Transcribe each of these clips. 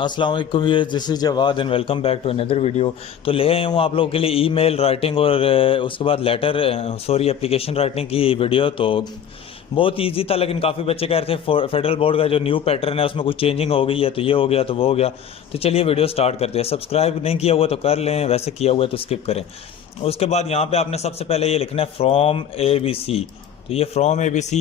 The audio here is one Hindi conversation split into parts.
अस्सलाम वालेकुम, ये this is Jawad and welcome back to another video. तो ले आया हूँ आप लोगों के लिए ईमेल राइटिंग और उसके बाद लेटर एप्लीकेशन राइटिंग की वीडियो। तो बहुत इजी था, लेकिन काफ़ी बच्चे कह रहे थे फेडरल बोर्ड का जो न्यू पैटर्न है उसमें कुछ चेंजिंग हो गई है, तो ये हो गया तो वो हो गया। तो चलिए वीडियो स्टार्ट करते हैं। सब्सक्राइब नहीं किया हुआ तो कर लें, वैसे किया हुआ है तो स्किप करें। उसके बाद यहाँ पे आपने सबसे पहले ये लिखना है फ्रॉम ABC। तो ये फ्रॉम ABC,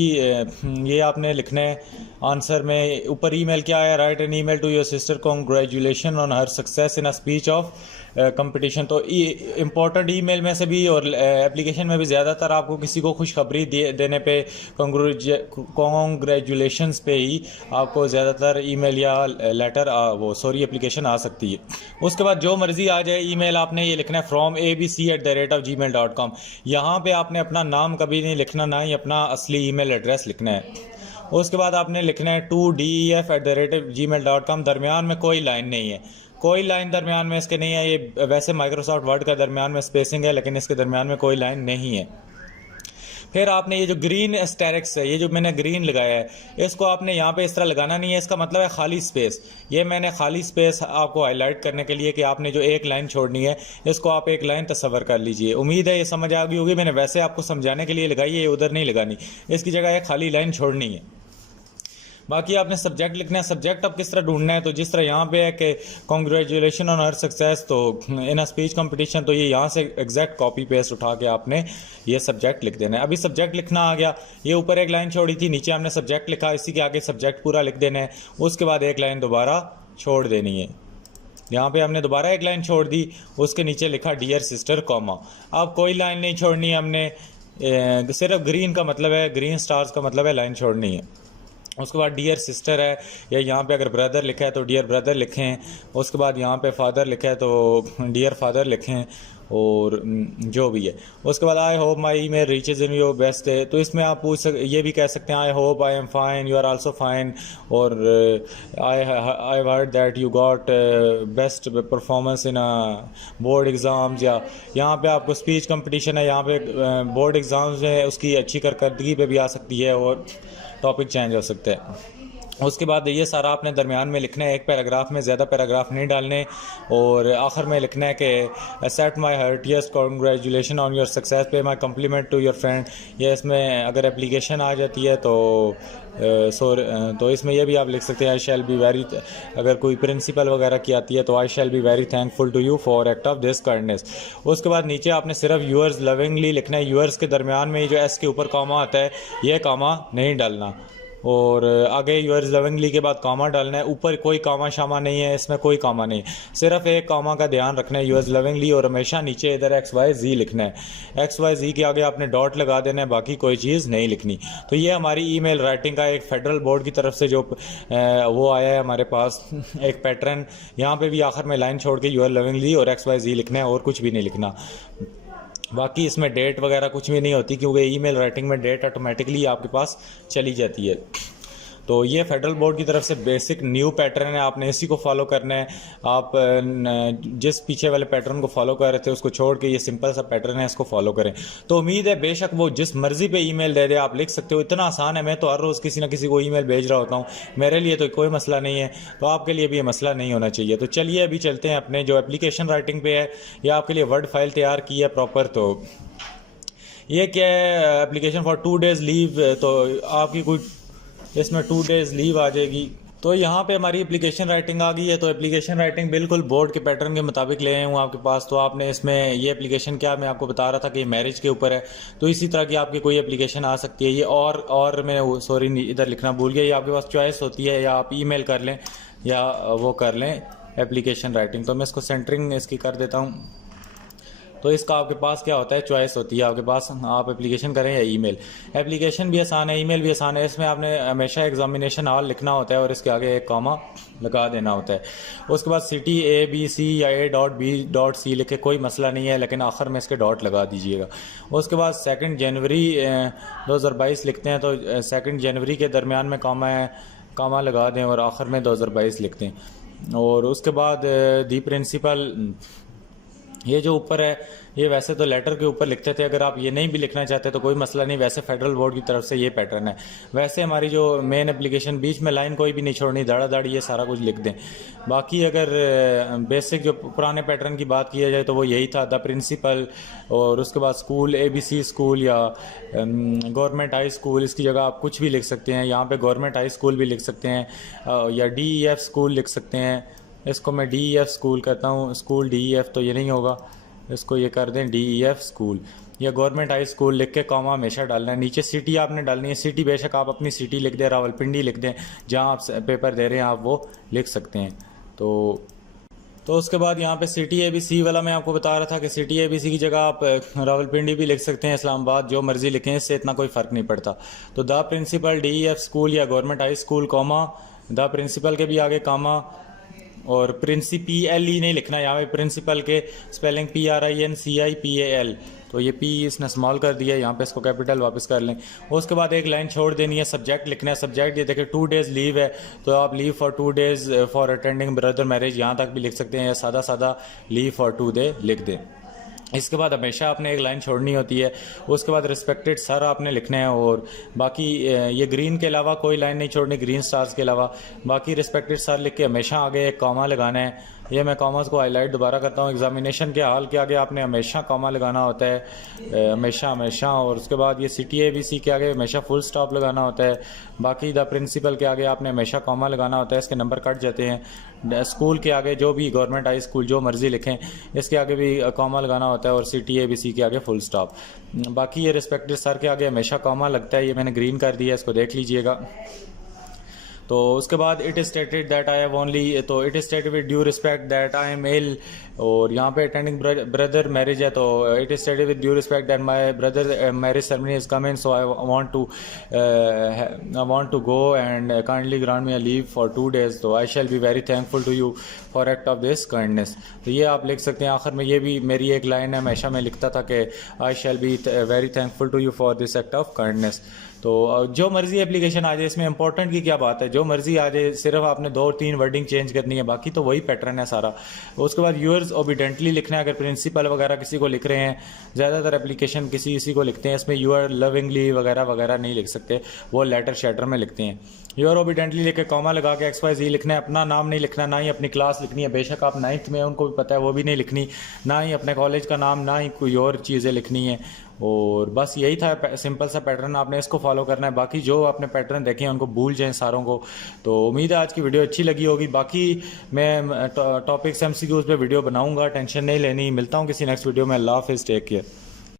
ये आपने लिखना है। आंसर में ऊपर ईमेल क्या है, write an email to your sister congratulation on her success in a speech of competition. तो इम्पोर्टेंट ईमेल में से भी और एप्लीकेशन में भी ज़्यादातर आपको किसी को खुशखबरी देने पे कॉन्ग्रेचुलेशंस पे ही आपको ज़्यादातर ईमेल या लेटर एप्लीकेशन आ सकती है। उसके बाद जो मर्ज़ी आ जाए ईमेल, आपने ये लिखना है फ्रॉम abc@gmail.com। यहाँ पे आपने अपना नाम कभी नहीं लिखना, ना ही अपना असली ईमेल एड्रेस लिखना है। उसके बाद आपने लिखना है TODEF@gmail.com। दरमियान में कोई लाइन नहीं है, कोई लाइन दरमियान में इसके नहीं है। ये वैसे माइक्रोसॉफ्ट वर्ड का दरमियान में स्पेसिंग है, लेकिन इसके दरमियान में कोई लाइन नहीं है। फिर आपने ये जो ग्रीन एस्टेरिक्स है, ये जो मैंने ग्रीन लगाया है, इसको आपने यहाँ पे इस तरह लगाना नहीं है। इसका मतलब है खाली स्पेस। ये मैंने खाली स्पेस आपको हाईलाइट करने के लिए कि आपने जो एक लाइन छोड़नी है, इसको आप एक लाइन तस्वर कर लीजिए। उम्मीद है ये समझ आ गई होगी। मैंने वैसे आपको समझाने के लिए लगाई है, ये उधर नहीं लगानी, इसकी जगह एक खाली लाइन छोड़नी है। बाकी आपने सब्जेक्ट लिखना है। सब्जेक्ट अब किस तरह ढूंढना है, तो जिस तरह यहाँ पे है कि कॉन्ग्रेचुलेशन ऑन हर सक्सेस, तो इन अ स्पीच कंपटीशन, तो ये यहाँ से एग्जैक्ट कॉपी पेस्ट उठा के आपने ये सब्जेक्ट लिख देना है। अभी सब्जेक्ट लिखना आ गया। ये ऊपर एक लाइन छोड़ी थी, नीचे हमने सब्जेक्ट लिखा, इसी के आगे सब्जेक्ट पूरा लिख देना है। उसके बाद एक लाइन दोबारा छोड़ देनी है। यहाँ पे हमने दोबारा एक लाइन छोड़ दी, उसके नीचे लिखा डियर सिस्टर कॉमा। अब कोई लाइन नहीं छोड़नी है हमने, सिर्फ ग्रीन का मतलब है, ग्रीन स्टार्स का मतलब है लाइन छोड़नी है। उसके बाद डियर सिस्टर है, या यहाँ पे अगर ब्रदर लिखा है तो डियर ब्रदर लिखें। उसके बाद यहाँ पे फादर लिखा है तो डियर फादर लिखें, और जो भी है। उसके बाद I hope my email reaches in your best है, तो इसमें आप ये भी कह सकते हैं I hope I am fine, you are also fine, और I heard that you got best performance in board exams. या यहाँ पे आपको स्पीच कंपटीशन है, यहाँ पे बोर्ड एग्ज़ाम्स है, उसकी अच्छी कारकर्दगी पे भी आ सकती है और टॉपिक चेंज हो सकता है। उसके बाद ये सारा आपने दरमियान में लिखना है, एक पैराग्राफ में, ज़्यादा पैराग्राफ नहीं डालने। और आखिर में लिखना है कि accept my heartiest congratulation on your success, pay my compliment to your friend. ये इसमें अगर एप्लीकेशन आ जाती है तो तो इसमें यह भी आप लिख सकते हैं आई शैल बी वेरी, अगर कोई प्रिंसिपल वगैरह की आती है तो I shall be very thankful to you for act of this kindness. उसके बाद नीचे आपने सिर्फ यूअर्स लविंगली लिखना है। यूअर्स के दरमियान में जो एस के ऊपर कामा आता है, यह कामा नहीं डालना, और आगे यूअर्स लविंगली के बाद कामा डालना है। ऊपर कोई कामा शामा नहीं है, इसमें कोई कामा नहीं, सिर्फ एक कामा का ध्यान रखना है, यूअर्स लविंगली। और हमेशा नीचे इधर XYZ लिखना है, XYZ के आगे आपने डॉट लगा देना है, बाकी कोई चीज़ नहीं लिखनी। तो ये हमारी ईमेल राइटिंग का एक फेडरल बोर्ड की तरफ से जो वो आया है हमारे पास एक पैटर्न। यहाँ पे भी आखिर में लाइन छोड़ के यूअर लविंगली और XYZ लिखना है, और कुछ भी नहीं लिखना। बाकी इसमें डेट वगैरह कुछ भी नहीं होती, क्योंकि ईमेल राइटिंग में डेट ऑटोमेटिकली आपके पास चली जाती है। तो ये फेडरल बोर्ड की तरफ से बेसिक न्यू पैटर्न है, आपने इसी को फॉलो करना है। आप जिस पीछे वाले पैटर्न को फॉलो कर रहे थे उसको छोड़ के ये सिंपल सा पैटर्न है, इसको फॉलो करें। तो उम्मीद है बेशक वो जिस मर्जी पे ईमेल दे दे, आप लिख सकते हो, इतना आसान है। मैं तो हर रोज़ किसी ना किसी को ईमेल भेज रहा होता हूँ, मेरे लिए तो कोई मसला नहीं है, तो आपके लिए भी ये मसला नहीं होना चाहिए। तो चलिए अभी चलते हैं अपने जो एप्लीकेशन राइटिंग पे है, या आपके लिए वर्ड फाइल तैयार की है प्रॉपर। तो ये क्या है, एप्लीकेशन फॉर 2 days लीव, तो आपकी कोई इसमें 2 days लीव आ जाएगी। तो यहाँ पे हमारी एप्लीकेशन राइटिंग आ गई है। तो एप्लीकेशन राइटिंग बिल्कुल बोर्ड के पैटर्न के मुताबिक ले आए हूँ आपके पास। तो आपने इसमें ये एप्लीकेशन, क्या मैं आपको बता रहा था कि मैरिज के ऊपर है, तो इसी तरह की आपकी कोई एप्लीकेशन आ सकती है। ये और मैं सॉरी इधर लिखना भूल गया, ये आपके पास चॉइस होती है, या आप ईमेल कर लें या वो कर लें एप्लीकेशन राइटिंग। तो मैं इसको सेंटरिंग इसकी कर देता हूँ। तो इसका आपके पास क्या होता है, चॉइस होती है आपके पास, आप एप्लीकेशन करें या ईमेल। एप्लीकेशन भी आसान है, ईमेल भी आसान है। इसमें आपने हमेशा एग्जामिनेशन हॉल लिखना होता है और इसके आगे एक कॉमा लगा देना होता है। उसके बाद सिटी ABC या A.B.C लिखे, कोई मसला नहीं है, लेकिन आखिर में इसके डॉट लगा दीजिएगा। उसके बाद 2 जनवरी 2022 लिखते हैं, तो 2 जनवरी के दरमियान में कामा लगा दें और आखिर में 2022 लिखते हैं। और उसके बाद दी प्रिंसिपल ये जो ऊपर है ये वैसे तो लेटर के ऊपर लिखते थे, अगर आप ये नहीं भी लिखना चाहते तो कोई मसला नहीं, वैसे फेडरल बोर्ड की तरफ से ये पैटर्न है। वैसे हमारी जो मेन एप्लीकेशन बीच में लाइन कोई भी नहीं छोड़नी, दाड़ा दाड़ी ये सारा कुछ लिख दें। बाकी अगर बेसिक जो पुराने पैटर्न की बात किया जाए तो वो यही था, द प्रिंसिपल, और उसके बाद स्कूल ABC स्कूल या गवर्नमेंट हाई स्कूल, इसकी जगह आप कुछ भी लिख सकते हैं। यहाँ पे गवर्नमेंट हाई स्कूल भी लिख सकते हैं, या DEF स्कूल लिख सकते हैं। इसको मैं DEF स्कूल कहता हूँ, स्कूल DEF तो ये नहीं होगा, इसको ये कर दें DEF स्कूल, या गवर्नमेंट हाई स्कूल लिख के कॉमा हमेशा डालना है। नीचे सिटी आपने डालनी है, सिटी बेशक आप अपनी सिटी लिख दें, रावलपिंडी लिख दें, जहाँ आप पेपर दे रहे हैं आप वो लिख सकते हैं। तो उसके बाद यहाँ पे सिटी ABC वाला मैं आपको बता रहा था कि सिटी ABC की जगह आप रावलपिंडी भी लिख सकते हैं, इस्लामाबाद, जो मर्जी लिखें, इससे इतना कोई फ़र्क नहीं पड़ता। तो द प्रिंसिपल DEF स्कूल या government high school comma, the principal के भी आगे कॉमा, और PRINCIPAL नहीं लिखना, यहाँ पे प्रिंसिपल के स्पेलिंग PRINCIPAL, तो ये P इसने स्मॉल कर दिया, यहाँ पे इसको कैपिटल वापस कर लें। उसके बाद एक लाइन छोड़ देनी है, सब्जेक्ट लिखना है। सब्जेक्ट ये देखें 2 डेज़ लीव है, तो आप leave for 2 days for attending brother marriage यहाँ तक भी लिख सकते हैं, या सादा सादा लीव फॉर 2 डे लिख दें। इसके बाद हमेशा आपने एक लाइन छोड़नी होती है। उसके बाद रिस्पेक्टेड सर आपने लिखना है, और बाकी ये ग्रीन के अलावा कोई लाइन नहीं छोड़नी, ग्रीन स्टार्स के अलावा। बाकी रिस्पेक्टेड सर लिख के हमेशा आगे एक कॉमा लगाना है। ये मैं कॉमास को हाईलाइट दोबारा करता हूँ, एग्जामिनेशन के हाल के आगे आपने हमेशा कॉमा लगाना होता है, हमेशा हमेशा। और उसके बाद ये सिटी ABC के आगे हमेशा फुल स्टॉप लगाना होता है। बाकी द प्रिंसिपल के आगे आपने हमेशा कॉमा लगाना होता है, इसके नंबर कट जाते हैं। स्कूल के आगे जो भी गवर्नमेंट हाई स्कूल जो मर्जी लिखें, इसके आगे भी कॉमा लगाना होता है, और सिटी ABC के आगे फुल स्टॉप। बाकी ये रिस्पेक्टेड सर के आगे हमेशा कॉमा लगता है, ये मैंने ग्रीन कर दिया, इसको देख लीजिएगा। तो उसके बाद it is stated that I have only, तो it is stated with due respect that I am ill, और यहाँ पे अटेंडिंग ब्रदर मैरिज है, तो it is stated with due respect that my brother marriage ceremony is coming, so I want to go and kindly grant me a leave for 2 days, तो I shall be very thankful to you for act of this kindness. तो ये आप लिख सकते हैं। आखिर में ये भी मेरी एक लाइन है, हमेशा मैं लिखता था कि I shall be very thankful to you for this act of kindness. तो जो मर्जी एप्लीकेशन आ जाए, इसमें इंपॉर्टेंट की क्या बात है, जो मर्जी आ जाए, सिर्फ आपने 2-3 वर्डिंग चेंज करनी है, बाकी तो वही पैटर्न है सारा। उसके बाद यूअर्स ओबिडेंटली लिखना है, अगर प्रिंसिपल वगैरह किसी को लिख रहे हैं, ज़्यादातर एप्लीकेशन किसी को लिखते हैं, इसमें यूअर लविंगली वगैरह वगैरह नहीं लिख सकते, वो लेटर शेटर में लिखते हैं। यूअर ओबिडेंटली लिख के कॉमा लगा के XYZ लिखना है, अपना नाम नहीं लिखना, ना ही अपनी क्लास लिखनी है, बेशक आप 9th में, उनको भी पता है, वो भी नहीं लिखनी, ना ही अपने कॉलेज का नाम, ना ही कोई और चीज़ें लिखनी है। और बस यही था सिंपल सा पैटर्न, आपने इसको फॉलो करना है। बाकी जो आपने पैटर्न देखे हैं उनको भूल जाएं सारों को। तो उम्मीद है आज की वीडियो अच्छी लगी होगी। बाकी मैं टॉपिक्स MCQs पे वीडियो बनाऊंगा, टेंशन नहीं लेनी। मिलता हूँ किसी नेक्स्ट वीडियो में। अल्लाह हाफिज़, टेक केयर।